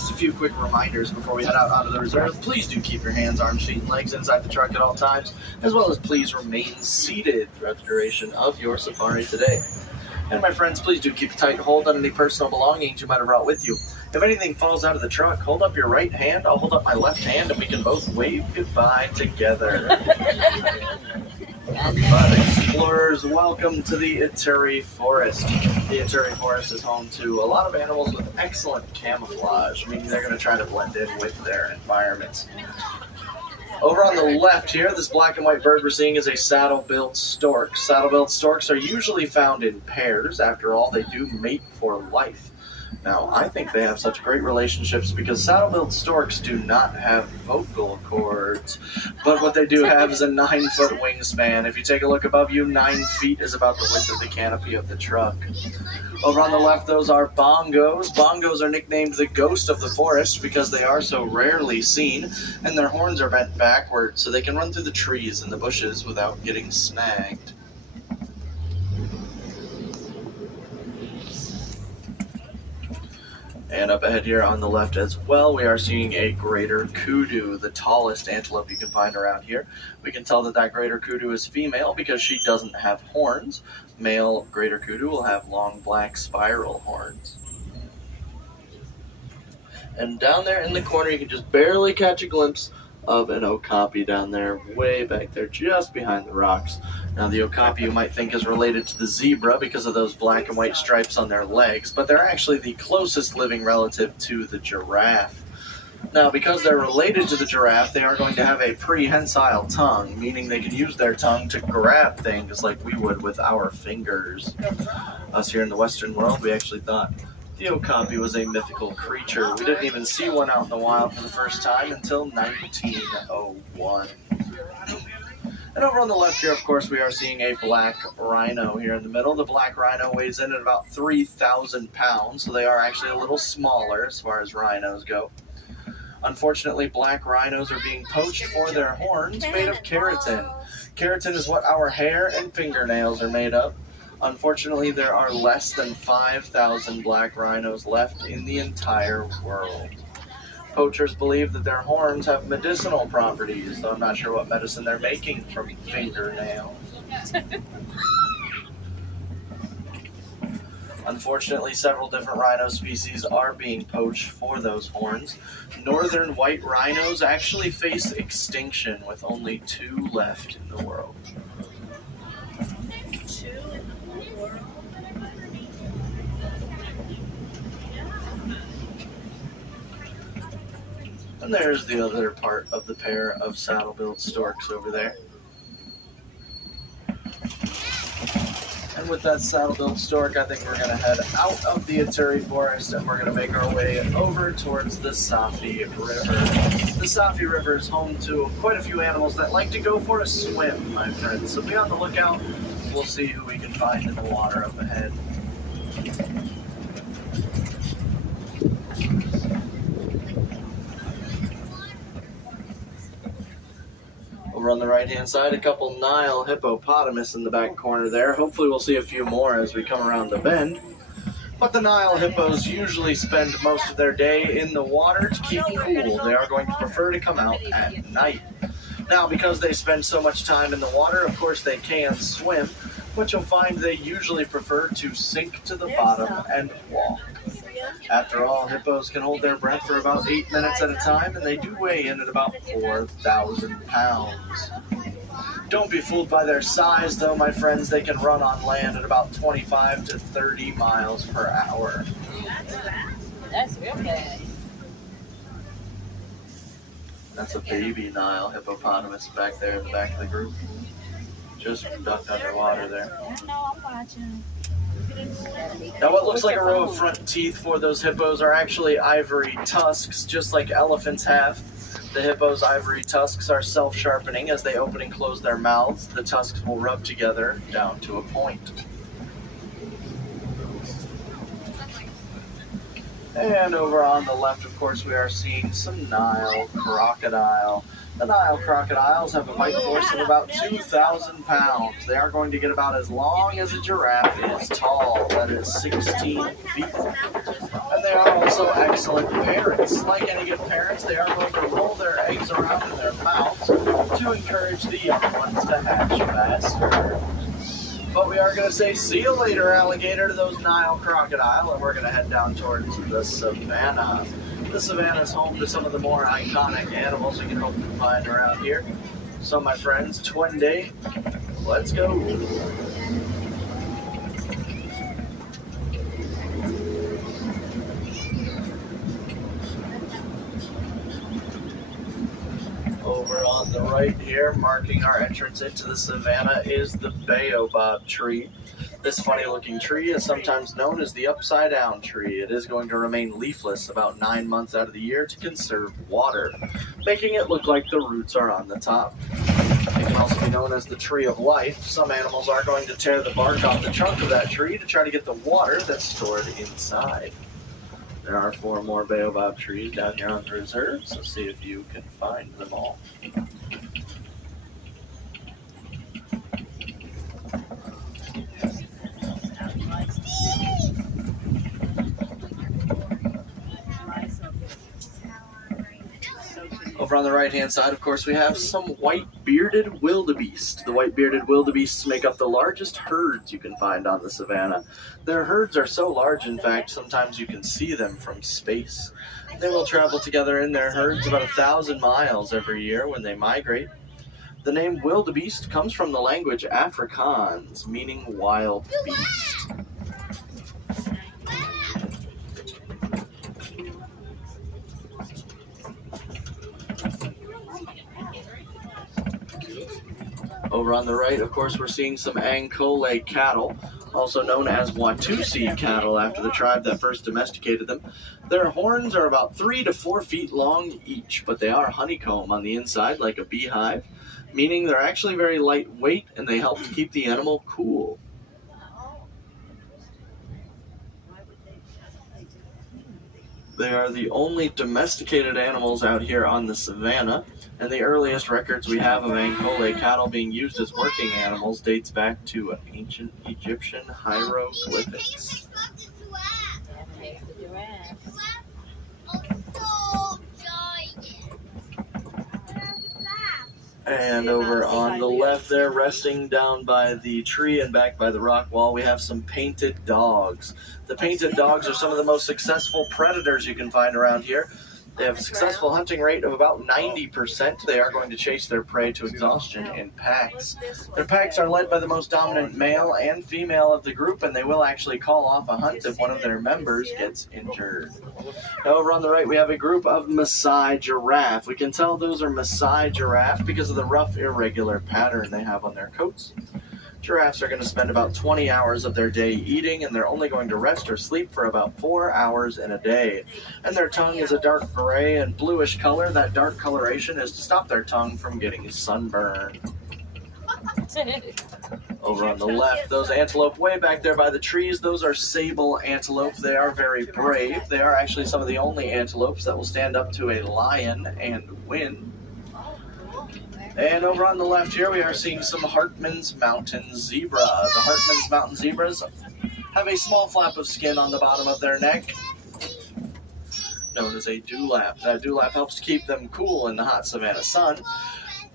Just a few quick reminders before we head out onto the reserve. Please do keep your hands, arms, feet, and legs inside the truck at all times, as well as please remain seated throughout the duration of your safari today. And my friends, please do keep a tight hold on any personal belongings you might have brought with you. If anything falls out of the truck, hold up your right hand, I'll hold up my left hand, and we can both wave goodbye together. But explorers, welcome to the Ituri Forest. The Ituri Forest is home to a lot of animals with excellent camouflage, meaning they're going to try to blend in with their environments. Over on the left here, this black and white bird we're seeing is a saddle-billed stork. Saddle-billed storks are usually found in pairs. After all, they do mate for life. Now, I think they have such great relationships because saddle-billed storks do not have vocal cords. But what they do have is a 9-foot wingspan. If you take a look above you, 9 feet is about the width of the canopy of the truck. Over on the left, those are bongos. Bongos are nicknamed the ghost of the forest because they are so rarely seen, and their horns are bent backwards so they can run through the trees and the bushes without getting snagged. And up ahead here on the left as well, we are seeing a greater kudu, the tallest antelope you can find around here. We can tell that that greater kudu is female because she doesn't have horns. Male greater kudu will have long black spiral horns. And down there in the corner, you can just barely catch a glimpse of an okapi down there, way back there, just behind the rocks. Now, the okapi you might think is related to the zebra because of those black and white stripes on their legs, but they're actually the closest living relative to the giraffe. Now, because they're related to the giraffe, they are going to have a prehensile tongue, meaning they can use their tongue to grab things like we would with our fingers. Us here in the Western world, we actually thought the okapi was a mythical creature. We didn't even see one out in the wild for the first time until 1901. And over on the left here, of course, we are seeing a black rhino here in the middle. The black rhino weighs in at about 3,000 pounds, so they are actually a little smaller as far as rhinos go. Unfortunately, black rhinos are being poached for their horns made of keratin. Keratin is what our hair and fingernails are made of. Unfortunately, there are less than 5,000 black rhinos left in the entire world. Poachers believe that their horns have medicinal properties, though I'm not sure what medicine they're making from fingernails. Unfortunately, several different rhino species are being poached for those horns. Northern white rhinos actually face extinction, with only 2 left in the world. And there's the other part of the pair of saddle-billed storks over there. And with that saddle-billed stork, I think we're going to head out of the Ituri Forest and we're going to make our way over towards the Safi River. The Safi River is home to quite a few animals that like to go for a swim, my friends. So be on the lookout. We'll see who we can find in the water up ahead. Over on the right-hand side, a couple Nile hippopotamus in the back corner there. Hopefully we'll see a few more as we come around the bend. But the Nile hippos usually spend most of their day in the water to keep cool. They are going to prefer to come out at night. Now, because they spend so much time in the water, of course they can swim, but you'll find they usually prefer to sink to the bottom and walk. After all, hippos can hold their breath for about 8 minutes at a time, and they do weigh in at about 4,000 pounds. Don't be fooled by their size, though, my friends. They can run on land at about 25 to 30 miles per hour. That's real bad. That's a baby Nile hippopotamus back there in the back of the group. Just ducked underwater there. I know, I'm watching. Now, what looks like a row of front teeth for those hippos are actually ivory tusks, just like elephants have. The hippo's ivory tusks are self-sharpening. As they open and close their mouths, the tusks will rub together down to a point. And over on the left, of course, we are seeing some Nile crocodile. The Nile crocodiles have a bite force of about 2,000 pounds. They are going to get about as long as a giraffe is tall. That is 16 feet. And And they are also excellent parents. Like any good parents, they are going to roll their eggs around in their mouths to encourage the young ones to hatch faster. But we are going to say see you later, alligator, to those Nile crocodile, and we're going to head down towards the savannah. The savannah is home to some of the more iconic animals we can hope to find around here. So, my friends, Twende, let's go. Over on the right here, marking our entrance into the savannah, is the baobab tree. This funny-looking tree is sometimes known as the upside-down tree. It is going to remain leafless about 9 months out of the year to conserve water, making it look like the roots are on the top. It can also be known as the tree of life. Some animals are going to tear the bark off the trunk of that tree to try to get the water that's stored inside. There are 4 more baobab trees down here on the reserve, so see if you can find them all. Over on the right-hand side, of course, we have some white-bearded wildebeest. The white-bearded wildebeests make up the largest herds you can find on the savannah. Their herds are so large, in fact, sometimes you can see them from space. They will travel together in their herds about 1,000 miles every year when they migrate. The name wildebeest comes from the language Afrikaans, meaning wild beast. Over on the right, of course, we're seeing some Ankole cattle, also known as Watusi cattle after the tribe that first domesticated them. Their horns are about 3 to 4 feet long each, but they are honeycomb on the inside like a beehive, meaning they're actually very lightweight and they help to keep the animal cool. They are the only domesticated animals out here on the savannah, and the earliest records we have of Ankole cattle being used as working animals dates back to ancient Egyptian hieroglyphics. And over on the left there, resting down by the tree and back by the rock wall, we have some painted dogs. The painted dogs are some of the most successful predators you can find around here. They have a successful hunting rate of about 90%. They are going to chase their prey to exhaustion in packs. Their packs are led by the most dominant male and female of the group, and they will actually call off a hunt if one of their members gets injured. Now, over on the right, we have a group of Maasai giraffe. We can tell those are Maasai giraffe because of the rough, irregular pattern they have on their coats. Giraffes are going to spend about 20 hours of their day eating, and they're only going to rest or sleep for about 4 hours in a day. And their tongue is a dark gray and bluish color. That dark coloration is to stop their tongue from getting sunburned. Over on the left, those antelope way back there by the trees, those are sable antelope. They are very brave. They are actually some of the only antelopes that will stand up to a lion and win. And over on the left here, we are seeing some Hartmann's Mountain Zebra. The Hartmann's Mountain Zebras have a small flap of skin on the bottom of their neck, known as a dewlap. That dewlap helps to keep them cool in the hot Savannah sun.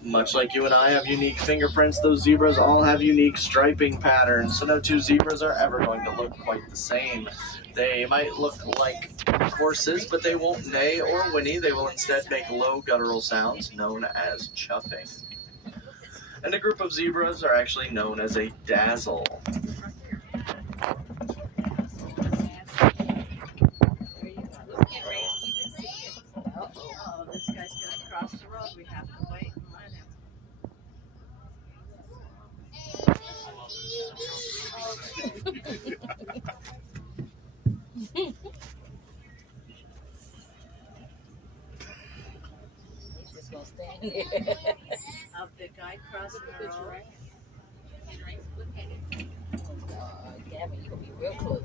Much like you and I have unique fingerprints, those zebras all have unique striping patterns, so no 2 zebras are ever going to look quite the same. They might look like horses, but they won't neigh or whinny. They will instead make low guttural sounds known as chuffing. And a group of zebras are actually known as a dazzle. Oh, this guy's gonna cross the road. We have to wait and let him. He's just gonna stand there. Of the guy crossing the road. Oh, Gavin, you gonna be real close.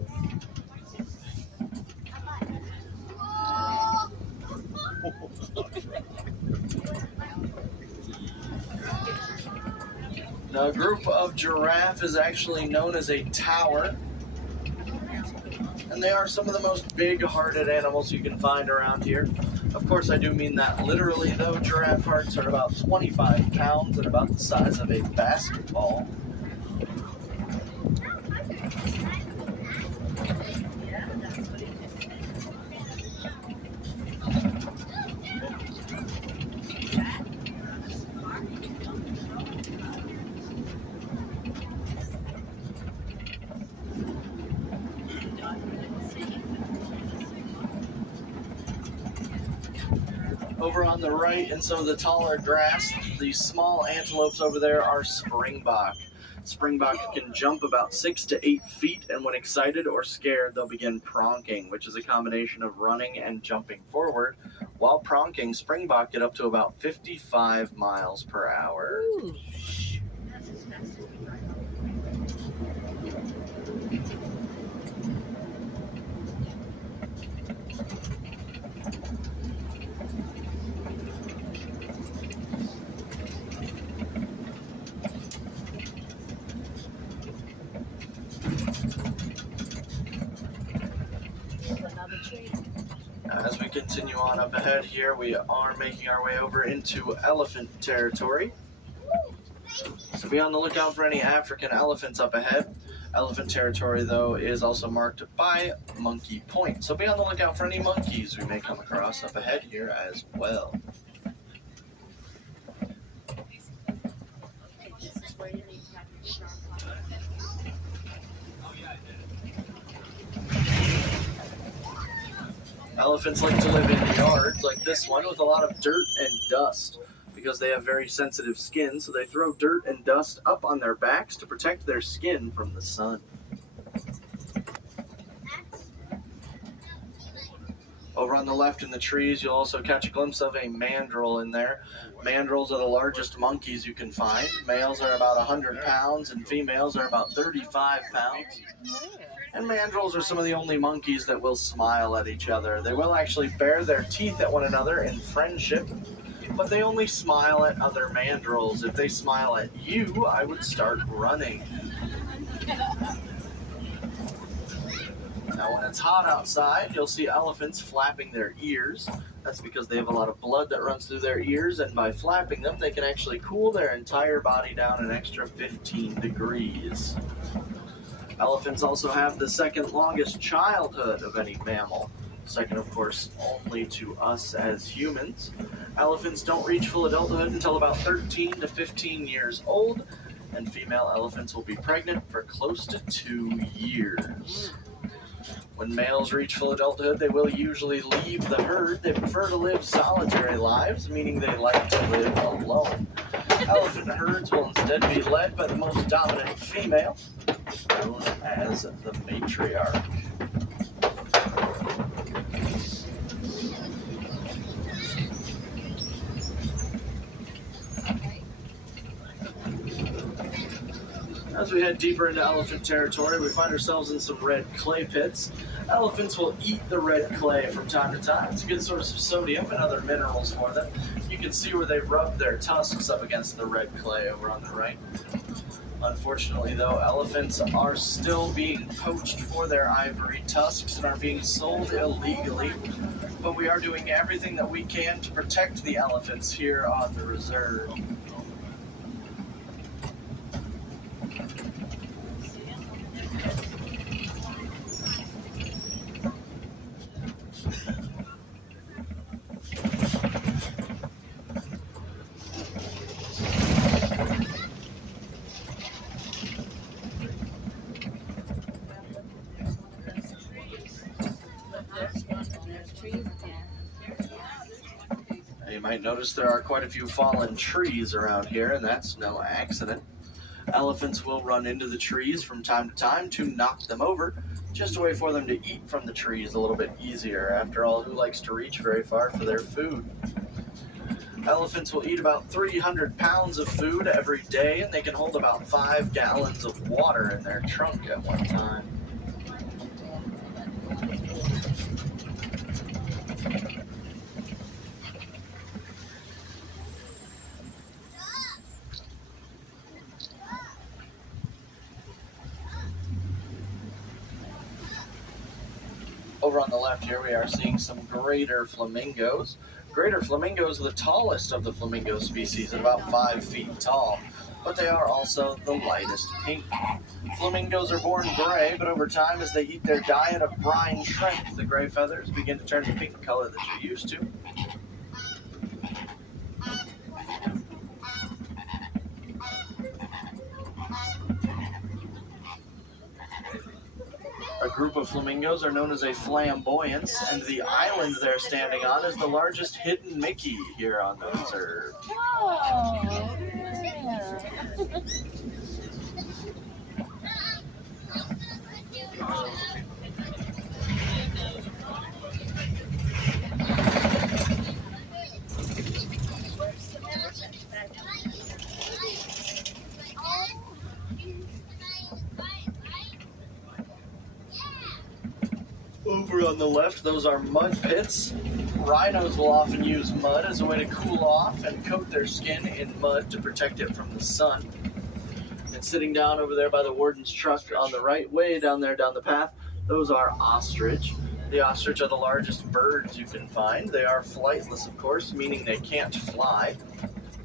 Now, a group of giraffe is actually known as a tower. and they are some of the most big-hearted animals you can find around here. Of course, I do mean that literally, though. Giraffe hearts are about 25 pounds and about the size of a basketball. Over on the right, in some of the taller grass, the small antelopes over there are springbok. Springbok can jump about 6 to 8 feet, and when excited or scared, they'll begin pronking, which is a combination of running and jumping forward. While pronking, springbok get up to about 55 miles per hour. Ooh. Another tree. As we continue on up ahead here, we are making our way over into elephant territory. So be on the lookout for any African elephants up ahead. Elephant territory, though, is also marked by Monkey Point. So be on the lookout for any monkeys we may come across up ahead here as well. This is where you need to have your sharp Elephants like to live in yards like this one with a lot of dirt and dust because they have very sensitive skin, so they throw dirt and dust up on their backs to protect their skin from the sun. Over on the left in the trees, you'll also catch a glimpse of a mandrill in there. Mandrills are the largest monkeys you can find. Males are about 100 pounds and females are about 35 pounds. And mandrills are some of the only monkeys that will smile at each other. They will actually bare their teeth at one another in friendship, but they only smile at other mandrills. If they smile at you, I would start running. Now, when it's hot outside, you'll see elephants flapping their ears. That's because they have a lot of blood that runs through their ears, and by flapping them, they can actually cool their entire body down an extra 15 degrees. Elephants also have the second longest childhood of any mammal. Second, of course, only to us as humans. Elephants don't reach full adulthood until about 13 to 15 years old, and female elephants will be pregnant for close to 2 years. When males reach full adulthood, they will usually leave the herd. They prefer to live solitary lives, meaning they like to live alone. Elephant herds will instead be led by the most dominant female, known as the matriarch. As we head deeper into elephant territory, we find ourselves in some red clay pits. Elephants will eat the red clay from time to time. It's a good source of sodium and other minerals for them. You can see where they rub their tusks up against the red clay over on the right. Unfortunately, though, elephants are still being poached for their ivory tusks and are being sold illegally. But we are doing everything that we can to protect the elephants here on the reserve. You might notice there are quite a few fallen trees around here, and that's no accident. Elephants will run into the trees from time to time to knock them over, just a way for them to eat from the trees a little bit easier. After all, who likes to reach very far for their food? Elephants will eat about 300 pounds of food every day, and they can hold about 5 gallons of water in their trunk at one time. Over on the left here, we are seeing some greater flamingos. Greater flamingos are the tallest of the flamingo species, at about 5 feet tall, but they are also the lightest pink. Flamingos are born gray, but over time, as they eat their diet of brine shrimp, the gray feathers begin to turn the pink color that you're used to. A group of flamingos are known as a flamboyance, and the island they're standing on is the largest hidden Mickey here on the reserve. Oh, yeah. Over on the left, those are mud pits. Rhinos will often use mud as a way to cool off and coat their skin in mud to protect it from the sun. And sitting down over there by the warden's truck on the right, way down there down the path, those are ostrich. The ostrich are the largest birds you can find. They are flightless, of course, meaning they can't fly,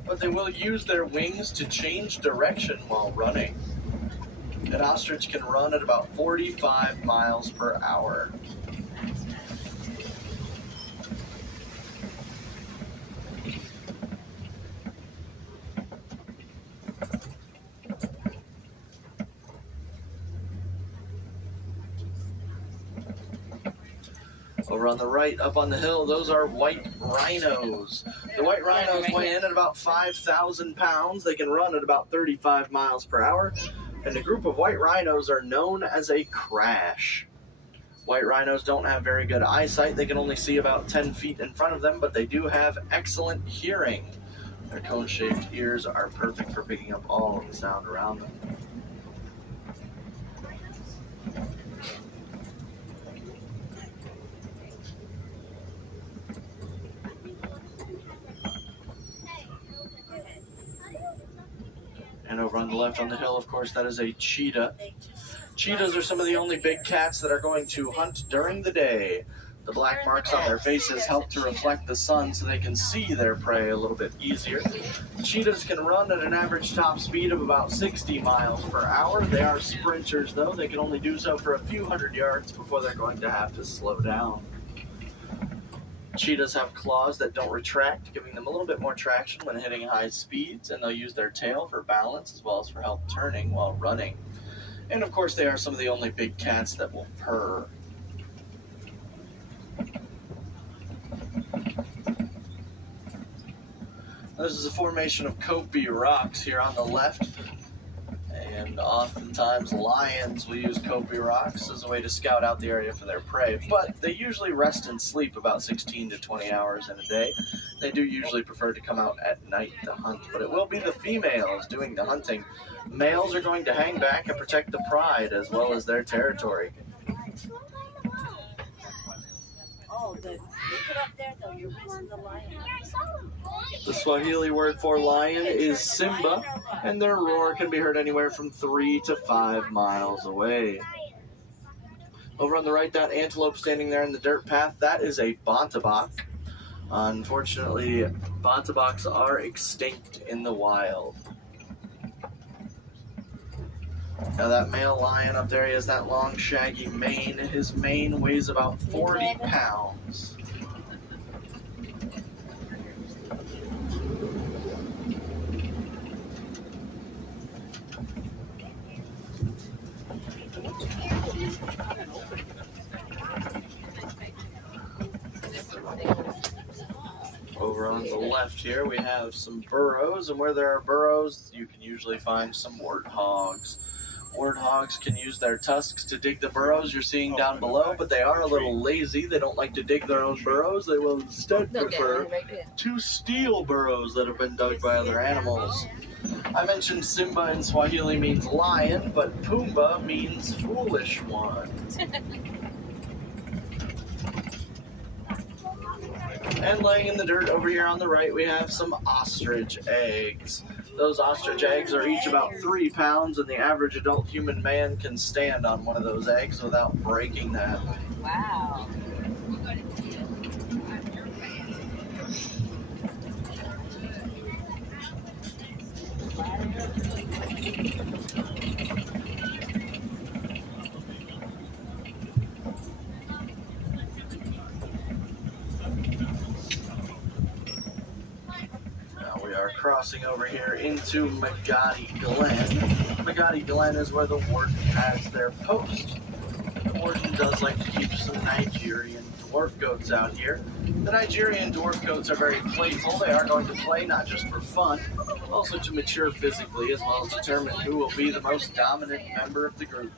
but they will use their wings to change direction while running. An ostrich can run at about 45 miles per hour. Over on the right, up on the hill, those are white rhinos. The white rhinos weigh in at about 5,000 pounds. They can run at about 35 miles per hour. And a group of white rhinos are known as a crash. White rhinos don't have very good eyesight. They can only see about 10 feet in front of them, but they do have excellent hearing. Their cone-shaped ears are perfect for picking up all of the sound around them. And over on the left on the hill, of course, that is a cheetah. Cheetahs are some of the only big cats that are going to hunt during the day. The black marks on their faces help to reflect the sun so they can see their prey a little bit easier. Cheetahs can run at an average top speed of about 60 miles per hour. They are sprinters, though. They can only do so for a few hundred yards before they're going to have to slow down. Cheetahs have claws that don't retract, giving them a little bit more traction when hitting high speeds, and they'll use their tail for balance as well as for help turning while running. And of course, they are some of the only big cats that will purr. This is a formation of Kopi rocks here on the left. And oftentimes lions will use Kopi rocks as a way to scout out the area for their prey. But they usually rest and sleep about 16 to 20 hours in a day. They do usually prefer to come out at night to hunt, but it will be the females doing the hunting. Males are going to hang back and protect the pride as well as their territory. Oh, look it up there though. You're missing the lion. The Swahili word for lion is Simba, and their roar can be heard anywhere from 3 to 5 miles away. Over on the right, that antelope standing there in the dirt path, that is a bontebok. Unfortunately, bonteboks are extinct in the wild. Now that male lion up there, he has that long shaggy mane. His mane weighs about 40 pounds. Over on the left here, we have some burrows, and where there are burrows, you can usually find some warthogs. Warthogs can use their tusks to dig the burrows you're seeing down below, but they are a little lazy. They don't like to dig their own burrows. They will instead prefer to steal burrows that have been dug by other animals. I mentioned Simba in Swahili means lion, but Pumbaa means foolish one. And laying in the dirt over here on the right, we have some ostrich eggs. Those ostrich eggs are each about 3 pounds, and the average adult human man can stand on one of those eggs without breaking that. Wow. Now we are crossing over here into Magadi Glen. Magadi Glen is where the warden has their post. The warden does like to keep some Nigerian dwarf goats out here. The Nigerian dwarf goats are very playful. They are going to play not just for fun, but also to mature physically, as well as determine who will be the most dominant member of the group.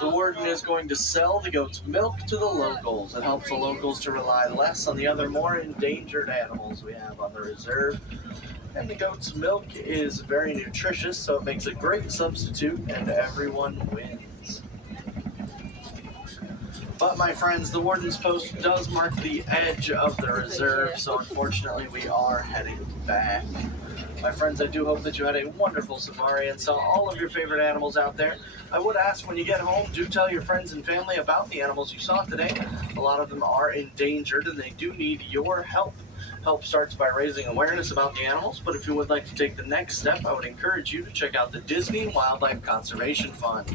The warden is going to sell the goat's milk to the locals. It helps the locals to rely less on the other more endangered animals we have on the reserve. And the goat's milk is very nutritious, so it makes a great substitute, and everyone wins. But my friends, the warden's post does mark the edge of the reserve, so unfortunately we are heading back. My friends, I do hope that you had a wonderful safari and saw all of your favorite animals out there. I would ask when you get home, do tell your friends and family about the animals you saw today. A lot of them are endangered and they do need your help. Help starts by raising awareness about the animals, but if you would like to take the next step, I would encourage you to check out the Disney Wildlife Conservation Fund.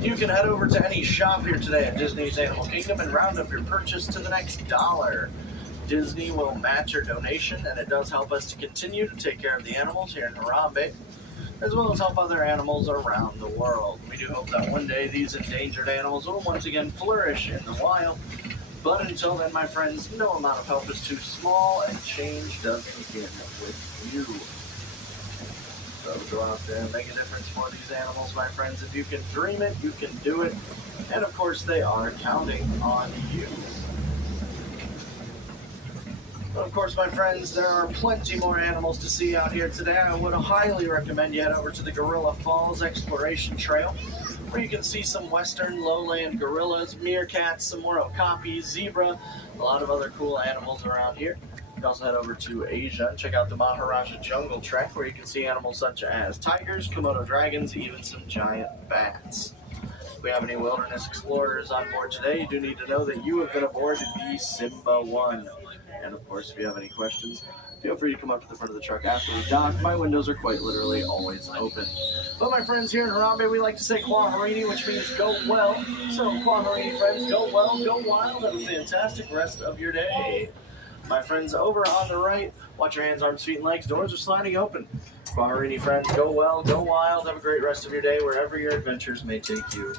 You can head over to any shop here today at Disney's Animal Kingdom and round up your purchase to the next dollar. Disney will match your donation, and it does help us to continue to take care of the animals here in Harambe, as well as help other animals around the world. We do hope that one day these endangered animals will once again flourish in the wild. But until then, my friends, no amount of help is too small, and change does begin with you. So go out there and make a difference for these animals, my friends. If you can dream it, you can do it. And of course, they are counting on you. But of course, my friends, there are plenty more animals to see out here today. I would highly recommend you head over to the Gorilla Falls Exploration Trail, where you can see some western lowland gorillas, meerkats, some more okapis, zebra, a lot of other cool animals around here. You can also head over to Asia and check out the Maharaja Jungle Trek, where you can see animals such as tigers, Komodo dragons, even some giant bats. If we have any wilderness explorers on board today, you do need to know that you have been aboard the Simba 1. And of course, if you have any questions, feel free to come up to the front of the truck after we dock. My windows are quite literally always open. But my friends, here in Harambe, we like to say Kwaherini, which means go well. So Kwaherini, friends, go well, go wild, have a fantastic rest of your day. My friends, over on the right, watch your hands, arms, feet, and legs. Doors are sliding open. Kwaherini, friends, go well, go wild, have a great rest of your day wherever your adventures may take you.